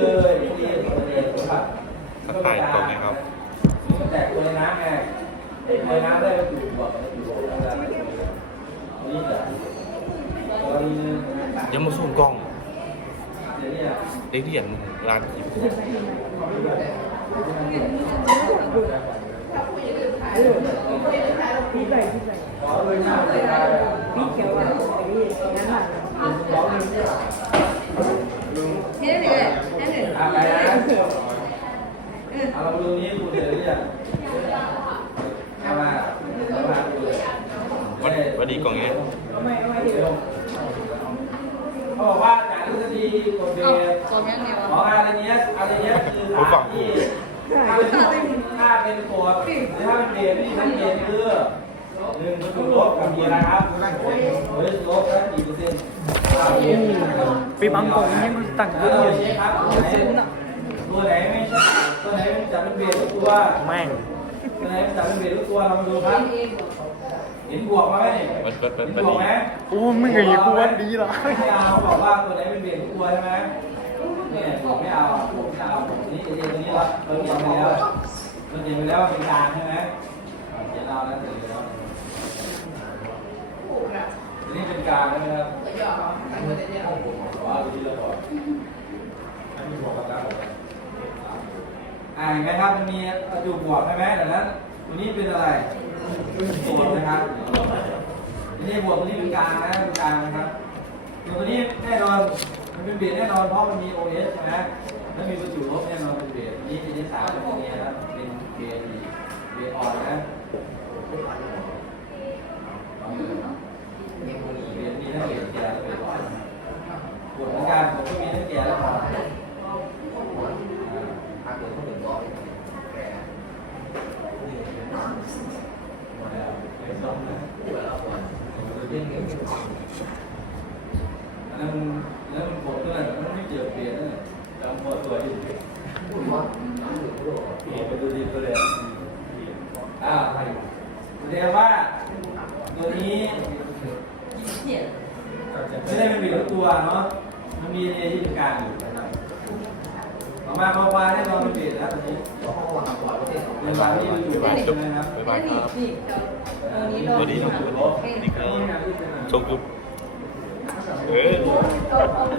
เลยดีเลยครับสไตล์ตรงไหนครับแตกตัวในน้ำไงในน้ำได้ก็อยู่บวกอยู่บวกแล้วนี่จะตัวนี้ยังมาส่งกล้องเดี๋ยวนี้เด็กเรียนร้านกินพี่ใส่พี่ใหน้าเลยครับพี่เขียวอะไอ้นี่งั้นอะ thế này thế này อะไรนะเอาเราดูนี้ดูเดี๋ยวนี้เอามาเอามาดูเลย วันวันดีกล่องเนี้ย เขาบอกว่าจากทฤษฎีกฎเกณฑ์ còn cái này ของอะไรเนี้ยอะไรเนี้ยคือสารที่ถ้าเป็นถ้าเป็นตัวหรือถ้าเป็นเบสที่ชัดเจนคือหนึ่งประจุลบกับกี่อะครับเฮ้ยลบแล้วกี่เปอร์เซ็นต์ไปบังกงยังมันตั้งเอเยอะออยู่เช็คครับตัวไหนไม่ใช่ตัวไหนมันจะเป็นเบสทุกตัวแม่ง ตัวไหนมันจะเป็นเบสทุกตัวเรามาดูครับเห็นบวกมาไหมนี่มันเปิดเปิดเห็นเปิดบวกดีไหมโอ้ไม่เคยเห็นกูวันดีหรอไม่เอาบอกว่าตัวไหนเป็นเบสทุกตัวใช่ไหมเนี่ยบอกไม่เอาผมไม่เอานี่เรียนตัวนี้ละเราเรียนไปแล้วเราเรียนไปแล้วเป็นกลางใช่ไหมเรียนเราแล้วเรียนไปแล้วอันนี้เป็นกลางนะครับว่าดูที่เราบอกอันนี้บวกกับกลาง อ่าเห็นไหมครับมันมีประจุบวกใช่ไหมดังนั้นตัวนี้เป็นอะไรตัวนะครับตัวนี้บวกตัวนี้เป็นกลางนะเป็นกลางนะครับตัวนี้แน่นอนมันเป็นเบสแน่นอนเพราะมันมีโอเอสใช่ไหมแล้วมีประจุลบแน่นอนเป็นเบสนี่เป็นสามเป็นตัวนี้นะครับเป็นเบสเบสอ่อนนะเบสนี้ถ้าเบสแก่แล้วเบสอ่อนบวกเหมือนกันบวกก็มีทั้งแก่และอ่อน แล้วมันแล้วมันปวดตัวไหนมันไม่เจอเปลี่ยนนั่นแหละแล้วปวดตัวอยู่เปลี่ยนไปดูดีตัวเลยอ่าแสดงว่าตัวนี้ไม่ได้เป็นบีทุกตัวเนาะ มันมีเอที่เป็นกางอยู่นะครับต่อมาพอวาได้ลองเป็นบีแล้วตัวนี้เป็นวาที่มันอยู่ใช่ไหมครับ บ๊ายบายค